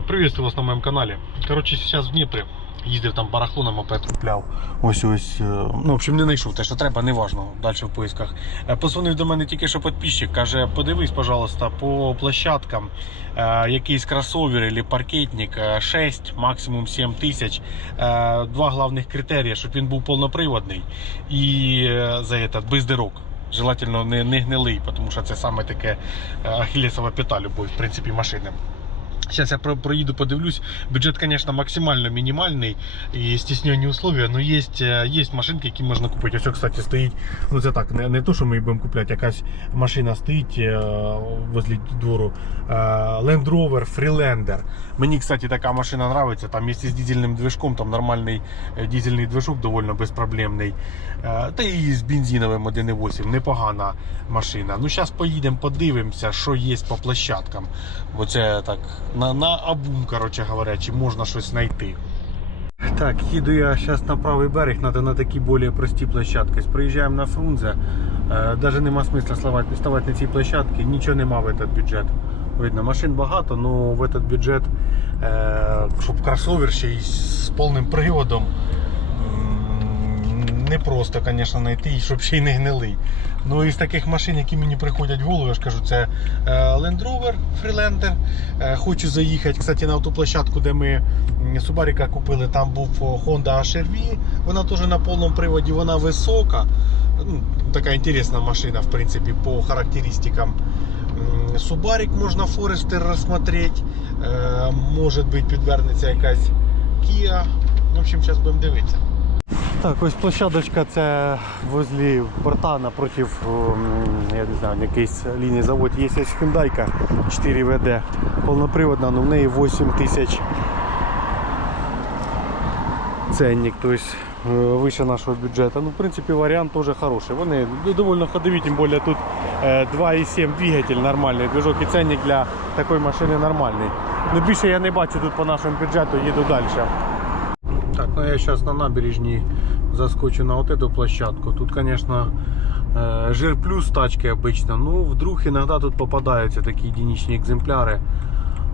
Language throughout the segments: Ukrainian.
Приветствую вас на моем канале. Короче, сейчас в Дніпрі. Їздив там барахло на мопед купляв. Ось ось. е, Ну, в общем, не знайшов те, що треба, неважно. Далі в поисках. Е, Позвонив до мене тільки що підписчик. Каже, подивись, пожалуйста, по площадкам е, якийсь кросовер или паркетник е, 6, максимум 7 тисяч. Два головних критерії, щоб він був повноприводний і за этот, без дирок. Желательно не, не гнилий, тому що це саме таке е, п'ята любої, в принципі, машини. Сейчас я проеду, подивлюсь. Бюджет, конечно, максимально минимальный и стесненные условия, но есть, е, есть машинки, які можна купити. Ось, кстати, стоїть, ну це так, не, не то, що ми її будемо купляти, якась машина стоїть е, возле двору. Е, Land Rover Freelander. Мені, кстати, така машина нравится. Там вместе з дизельним движком, там нормальний е, дизельний движок, довольно безпроблемний. Та і з бензиновим 1.8, непогана машина. Ну, зараз поїдемо, подивимося, що є по площадкам. Бо це так на, на обум, коротше говоря, чи можна щось знайти. Так, їду я зараз на правий берег, треба на такі більш прості площадки. Приїжджаємо на Фрунзе. Навіть Даже нема смисла ставати, на цій площадці, нічого нема в этот бюджет. Видно, машин багато, але в этот бюджет, е, щоб кросовер ще й з повним приводом. М, Не просто, звісно, знайти, щоб ще й не гнилий. Ну із таких машин, які мені приходять в голову, я ж кажу, це е, Land Rover Freelander. Е, Хочу заїхати, кстати, на ту площадку, де ми Субаріка купили, там був Honda HRV. Вона теж на повному приводі, вона висока. Ну, така інтересна машина, в принципі, по характеристикам. М, Субарик можна Forester розсмотреть. Е, Може бути підвернеться якась Kia. В общем, зараз будемо дивитися. Так, ось площадочка це возле порта напротив, ем, я не знаю, якийсь лінії завод. Є Hyundai 4 ВД, повноприводна, але в неї 8 тисяч ценник, тобто е, вище нашого бюджету. Ну, в принципі, варіант теж хороший. Вони доволі ходові, тим більше тут е, 2,7 двигатель нормальний, движок і ценник для такої машини нормальний. Ну, більше я не бачу тут по нашому бюджету, їду далі. Так, ну я сейчас на набережной заскочу на вот эту площадку. Тут, конечно, э, жир плюс тачки обычно. Ну, вдруг иногда тут попадаются такие единичные экземпляры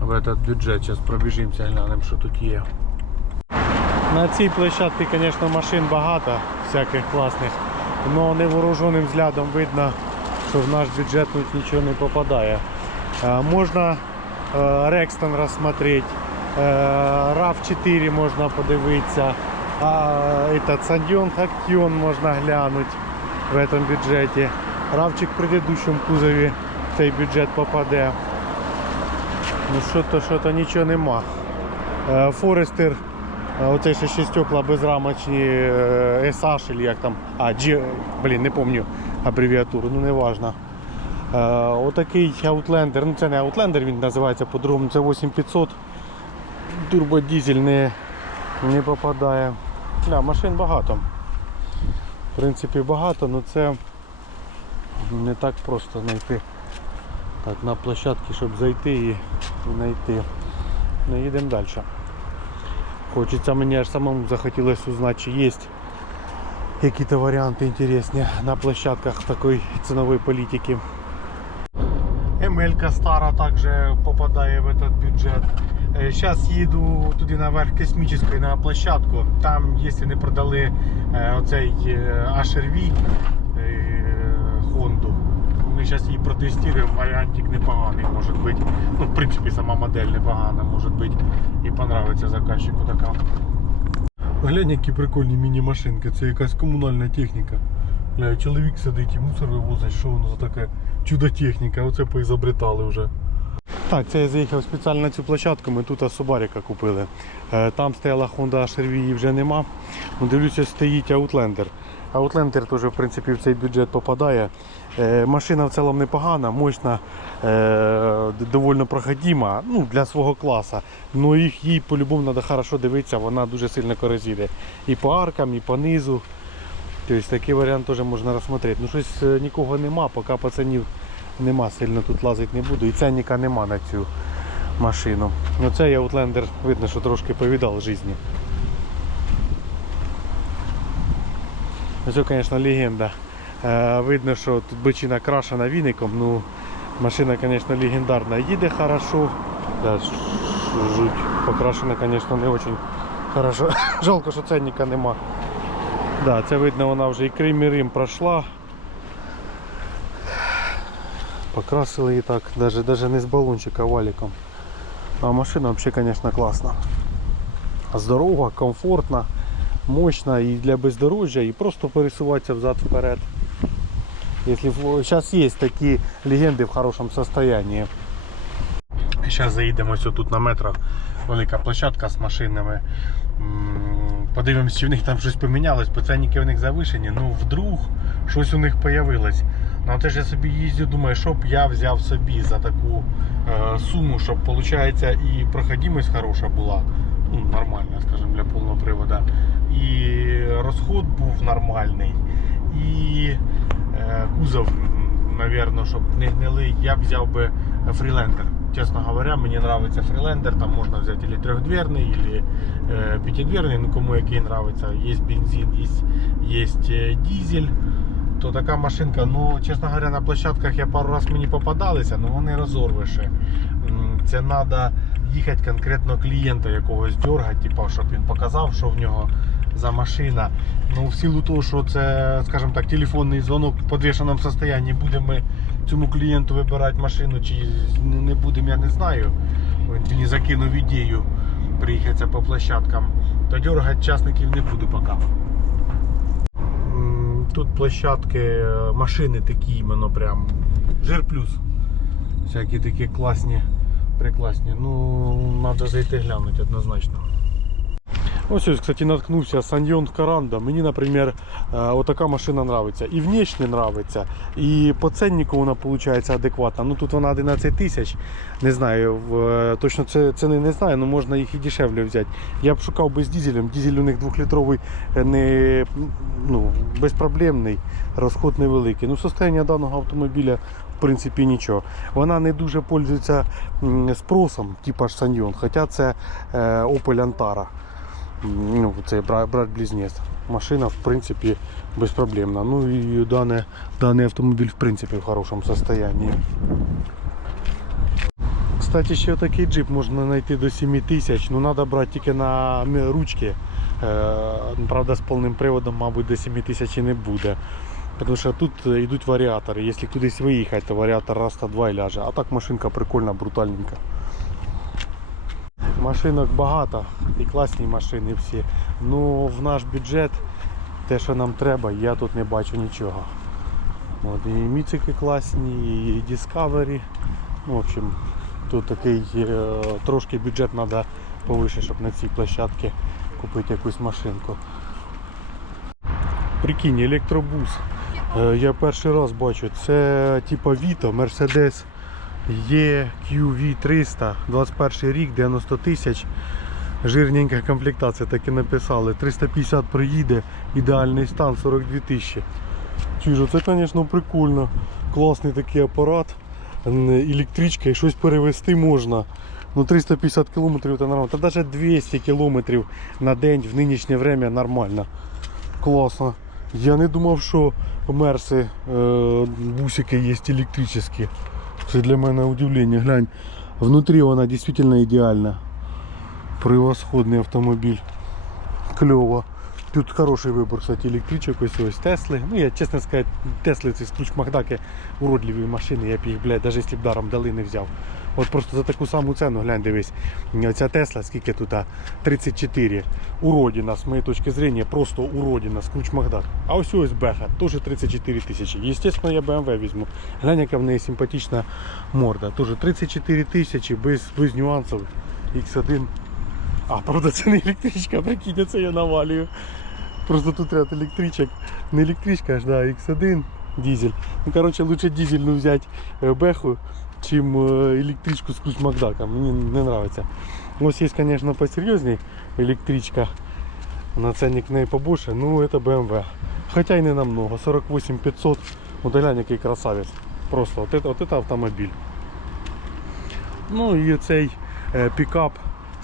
в этот бюджет. Сейчас пробежимся, глянем, что тут є. На цій площадці, звісно, машин багато, всяких класних, але невооруженим взглядом видно, що в наш бюджет тут нічого не попадає. Е, Можна е, Рекстон розсмотреть, RAV 4 можна подивитися, а этот Сандьон Хактіон можна глянути в этом бюджеті. Равчик в предыдущем кузові в цей бюджет попаде. Ну що-то, що-то нічого нема. Е, Форестер, е, оцей ще ще стекла безрамочні е, SH, или як там, а, G, блін, не пам'ятаю абревіатуру, ну не важно. Е, Отакий Outlander, ну це не Outlander, він називається по-другому, це 8500. Турбодизель не, попадає. Да, машин багато. В принципі багато, але це не так просто знайти. Так, на площадки, щоб зайти і знайти. Ну, їдемо далі. Хочеться мені аж самому захотілося узнати, чи є якісь варіанти інтересні на площадках такої цінової політики. Емелька стара також попадає в этот бюджет. Зараз їду туди наверх космічної на площадку. Там, якщо не продали е, оцей е, HRV е, Honda, ми зараз її протестуємо, варіантик непоганий може бути. Ну, в принципі, сама модель непогана, може бути і понравиться заказчику така. Глянь, які прикольні міні-машинки, це якась комунальна техніка. Чоловік сидить і мусор вивозить, що воно за таке чудо-техніка, оце поізобретали вже. Так, це я заїхав спеціально на цю площадку, ми тут Субаріка купили. Е, Там стояла Honda HRV, її вже нема. Ну, Дивлюся, стоїть Outlander. Outlander теж в принципі в цей бюджет попадає. Е, Машина в цілому непогана, мощна, е, доволі проходима ну, для свого класу. Ну їй по-любому треба хорошо дивитися, вона дуже сильно корозіде. І по аркам, і по низу. Тобто такий варіант теж можна розглянути. Ну щось нікого нема, поки пацанів нема, сильно тут лазити не буду. І ценника нема на цю машину. Ну цей Outlander видно, що трошки повідав житті. Це, звісно, легенда. Е, видно, що тут бочина крашена віником. Ну, машина, звісно, легендарна. Їде хорошо. Да, жуть. Покрашена, звісно, не дуже хорошо. Жалко, що ценника нема. Да, це видно, вона вже і Крим, і Рим пройшла. Покрасили її так, даже, даже не з балончика, а валиком. А машина взагалі, звісно, класна. Здорова, комфортна, мощна і для бездорожжя, і просто пересуватися взад-вперед. Сейчас есть такие легенды в хорошем состоянии. Зараз заїдемо ось тут на метро. Велика площадка з машинами. М, Подивимось, чи в них там щось помінялось, бо ценники в них завишені. Ну вдруг щось у них появилось. Ну теж я собі їздю, думаю, що б я взяв собі за таку е, суму, щоб виходить і проходимость хороша була. Ну, нормальна, скажімо, для повного приводу. І розход був нормальний. І е, кузов, мабуть, щоб не гнилий, я взяв би фрілендер. Чесно говоря, мені подобається фрілендер, там можна взяти или трьохдверний, или е, п'ятидверний, ну кому який подобається. Є бензин, є, є дизель. То така машинка, ну, чесно говоря, на площадках я пару раз мені попадалися, але вони розорвиші. Це треба їхати конкретно клієнта якогось дергати, типу, щоб він показав, що в нього за машина. Ну, в силу того, що це, скажімо так, телефонний дзвонок в підвішеному стані, будемо ми цьому клієнту вибирати машину чи не будемо, я не знаю. Він мені закинув ідею приїхатися по площадкам, то дергати частників не буду поки. Тут площадки, е, машини такі іменно прям жир плюс. Всякі такі класні, прикласні. Ну, треба зайти глянути однозначно. Ось ось, кстати, наткнувся Саньйон Каранда. Мені, наприклад, отака машина нравиться. І внешне нравиться, і по ценнику вона виходить адекватна. Ну тут вона 11 тисяч. Не знаю, точно це ціни не знаю, але можна їх і дешевле взяти. Я б шукав би з дизелем. Дизель у них двохлітровий не ну, безпроблемний, розход невеликий. Ну, состояння даного автомобіля в принципі нічого. Вона не дуже пользується спросом, типа ж Саньйон, хоча це Opel Antara. Ну, це брат, брат близнець. Машина в принципі безпроблемна. Ну і даний автомобіль в принципі в хорошому состоянии. Кстати, ще такий джип можна знайти до 7 тисяч, ну треба брати тільки на ручки. Е, правда, з повним приводом, мабуть, до 7 тисяч не буде. Тому що тут йдуть варіатори. Якщо кудись виїхати, то варіатор раз та два і ляже. А так машинка прикольна, брутальненька. Машинок багато і класні машини всі. Ну в наш бюджет те, що нам треба, я тут не бачу нічого. От, і міцики класні, і Discovery. Ну, в общем, тут такий е, трошки бюджет треба повише, щоб на цій площадці купити якусь машинку. Прикинь, електробус. Е, я перший раз бачу. Це типа Vito, Mercedes EQV300, 21 рік, 90 тисяч. Жирненька комплектація, так і написали. 350 проїде, ідеальний стан 42 тисячі. Чужо, це, звісно, прикольно. Класний такий апарат. Електричка і щось перевезти можна. Ну 350 кілометрів це нормально. Та навіть 200 кілометрів на день в нинішнє время нормально. Класно. Я не думав, що мерси е, бусики є електричні. Це для мене удивлення. Глянь, внутрі вона дійсно ідеальна. Превосходний автомобіль. Кльово. Тут хороший вибор, кстати, електричок, ось ось Тесли. Ну я чесно сказати, Тесли ці скруч Макдаки уродливі машини, я б їх, блядь, навіть якщо б даром дали, не взяв. От просто за таку саму ціну, глянь, дивись. Ця Тесла, скільки тут? 34. Уродина, з моєї точки зрения, просто уродина, скруч Макдак. А ось ось Беха, теж 34 тисячі. Естественно, я BMW візьму. Глянь, яка в неї симпатична морда. Теж 34 тисячі, без, без нюансів. X1 а, правда, це не електричка, прикинь, це я навалюю. Просто тут ряд електричок. Не електричка, аж да, X1 дизель. Ну, короче, лучше дизельну взять е, беху, чим е, електричку з ключ Макдака. Мені не нравится. Ось є, конечно, посерйозней електричка. На ценник в неї побольше, ну это BMW. Хотя и не намного. 48 500. Вот глянь, який красавець. Просто вот это, вот это автомобіль. Ну і цей е, пікап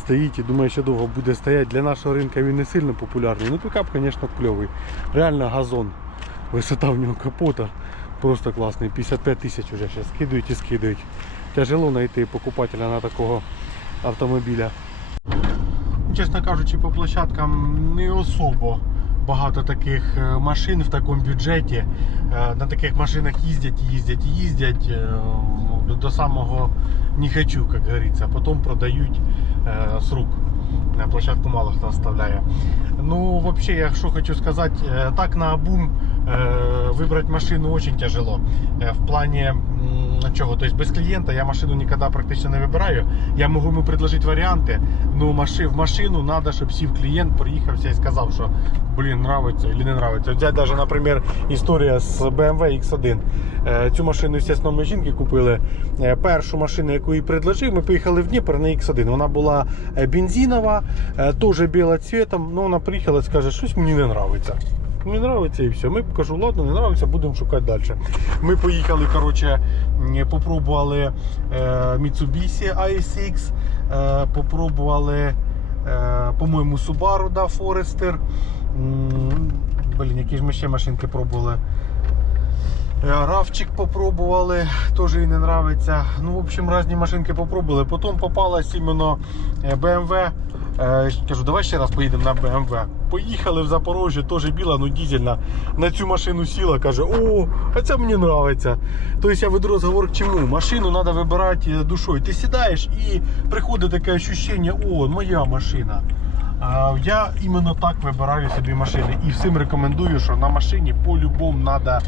стоїть і думаю, що довго буде стояти. Для нашого ринку він не сильно популярний. Ну пікап, звісно, кльовий. Реально газон. Висота в нього капота. Просто класний. 55 тисяч вже зараз скидують і скидують. Тяжело знайти покупателя на такого автомобіля. Чесно кажучи, по площадкам не особо багато таких е, машин в такому бюджеті. Е, На таких машинах їздять, їздять, їздять е, до- до самого не хочу, як говориться, а потім продають е, з рук. На площадку мало хто оставляє. Ну, вообще, я що хочу сказати, е, так на обум э, выбрать машину очень тяжело. Э, В плане м, чего? То есть без клиента я машину никогда практично не выбираю. Я могу ему предложить варианты, но маши, в машину надо, щоб сів клієнт, приїхався і сказав, що блін, нравиться или не нравиться. Взять даже, наприклад, історія з BMW X1. Е, Цю машину, звісно, ми жінки купили. Е, Першу машину, яку їй предложив, ми поїхали в Дніпро на X1. Вона була е, бензинова, теж біла цвітом. Ну, вона приїхала і скаже, щось мені не нравиться. Не нравиться і все. Ми кажу, ладно, не нравиться, будемо шукати далі. Ми поїхали, коротше, попробували е, Mitsubishi ASX, е, попробували, е, по-моєму, Subaru, да, Forester. Блін, які ж ми ще машинки пробували. Равчик попробували, теж їй не нравиться. Ну, в общем, різні машинки попробували. Потім попалась іменно BMW. Е, Кажу, давай ще раз поїдемо на БМВ. Поїхали в Запорожжя, теж біла, ну дізельна. На цю машину сіла, каже, о, а це мені подобається. Тобто я веду розговор к чому? Машину треба вибирати душою. Ти сідаєш і приходить таке відчуття, о, моя машина. Я іменно так вибираю собі машини і всім рекомендую, що на машині по-любому треба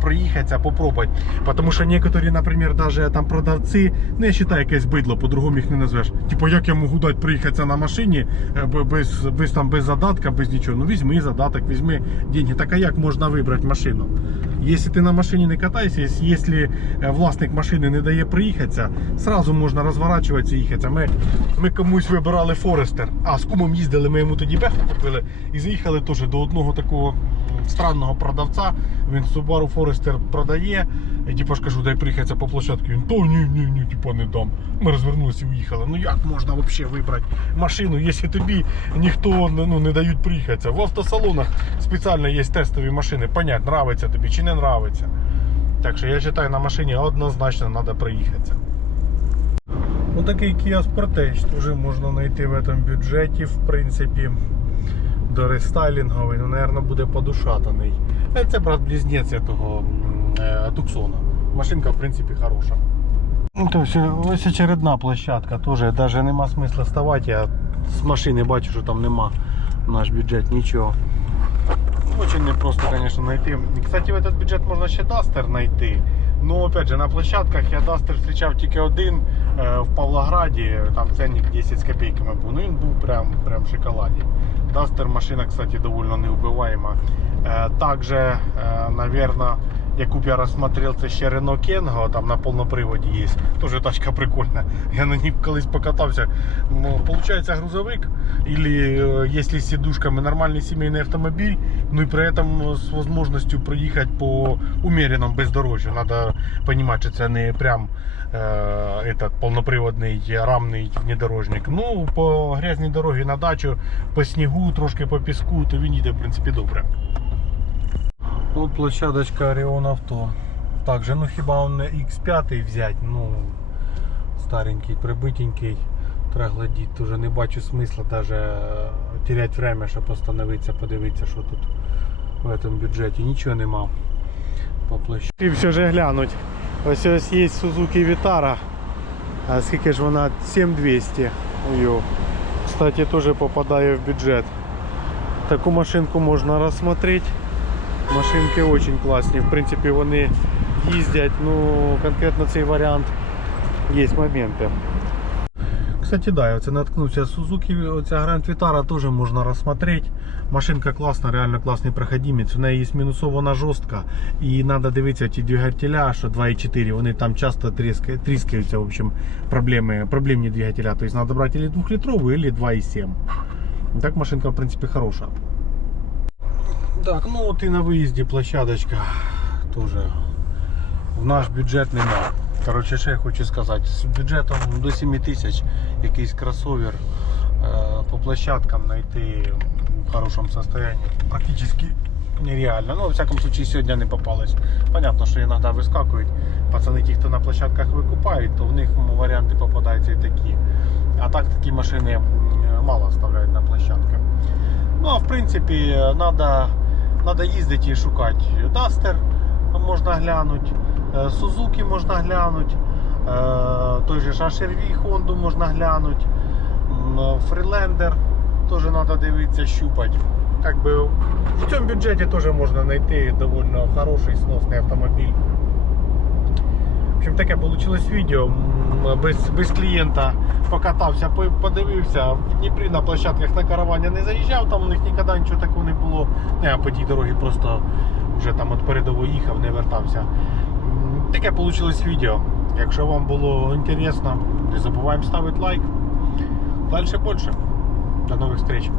проїхатися, попробувати. Тому що некоторі, наприклад, даже там продавці, ну я вважаю, якесь бидло, по-другому їх не назвеш. Типу, як я можу дати приїхатися на машині е, без, без, там, без задатка, без нічого. Ну візьми задаток, візьми деньги. Так а як можна вибрати машину? Якщо ти на машині не катаєшся, якщо е, власник машини не дає приїхатися, сразу можна розворачуватися і їхати. Ми, ми комусь вибирали Форестер, а з кумом їздили, ми йому тоді беху купили і заїхали теж до одного такого странного продавця. Він Subaru Forester продає. Я типу ж кажу, дай приїхатися по площадці. Він то ні, ні, ні, типу не дам. Ми розвернулися і уїхали. Ну як можна взагалі вибрати машину, якщо тобі ніхто ну, не дають приїхатися? В автосалонах спеціально є тестові машини. Понять, нравиться тобі чи не нравиться. Так що я вважаю, на машині однозначно треба приїхатися. Ну такий Kia Sportage теж можна знайти в цьому бюджеті, в принципі. До рестайлінговий, ну, мабуть, буде подушатаний. Це брат-близнець того м, е, Туксона. Машинка, в принципі, хороша. Ну, то есть, ось очередна площадка, теж навіть нема смисла ставати. Я з машини бачу, що там нема наш бюджет, нічого. Очень непросто, конечно, найти. Кстати, в этот бюджет можна ще Duster знайти. Ну, опять же, на площадках я Duster зустрічав тільки один е, в Павлограді, там ценник 10 з копійками був. Ну він був прям, прям в шоколаді. Duster машина, кстати, довольно неубиваема. Е, также, е, наверное, яку б я рассмотрел, це ще Renault Kengo, там на повноприводі є. Тоже тачка прикольна. Я на ній колись покатався. Ну, получается грузовик, или э, если с сидушками нормальный семейный автомобиль, ну и при этом с возможностью проехать по умеренному бездорожью. Надо понимать, что это не прям э, этот полноприводний рамний внедорожник. Ну, по грязній дорогі на дачу, по снігу, трошки по піску, то він їде, в принципі, добре. От площадочка Orion Авто. Также, ну хіба он не X5 взять, ну старенький, прибитенький. Треба гладити, дуже не бачу смисла даже терять время, щоб остановитися, подивитися, що тут в цьому бюджеті. Нічого нема по площі. І все ж глянуть. Ось ось є Suzuki Vitara. А скільки ж вона? 7200. Йо. Кстати, теж попадає в бюджет. Таку машинку можна розсмотрети. Машинки очень класні. В принципі, вони їздять. Ну, конкретно цей варіант є моменти. Кстати, да, я це наткнувся. Suzuki, оця Grand Vitara теж можна розсмотрети. Машинка класна, реально класний проходимець. У неї є мінусована жорстка. І треба дивитися ті двигателя, що 2.4, вони там часто тріска- тріскаються. В общем, проблеми, проблемні двигателя. Тобто треба брати або 2-літровий, або 2.7. Так машинка, в принципі, хороша. Так, ну от і на виїзді площадочка теж в наш бюджет нема. Коротше, ще я хочу сказати, з бюджетом до 7 тисяч якийсь кросовер е, по площадкам знайти в хорошому состоянии практически нереально. Ну, во всяком случае, сьогодні не попалось. Понятно, що іноді вискакують. Пацани, ті, хто на площадках викупають, то в них варіанти попадаються і такі. А так такі машини м, мало оставляють на площадках. Ну а в принципі, треба надо їздити і шукати. Duster можна глянути, е, Suzuki можна глянути, е, той же HRV Honda можна глянути, Freelander теж треба дивитися, щупати. Как би в цьому бюджеті теж можна знайти доволі хороший сносний автомобіль. В общем, таке вийшло відео. Без, без клієнта покатався, подивився. В Дніпрі на площадках на каравані не заїжджав, там у них ніколи нічого такого не було. Я по тій дорогі просто вже там от передово їхав, не вертався. Таке вийшло відео. Якщо вам було інтересно, не забуваємо ставити лайк. Далі більше. До нових зустріч.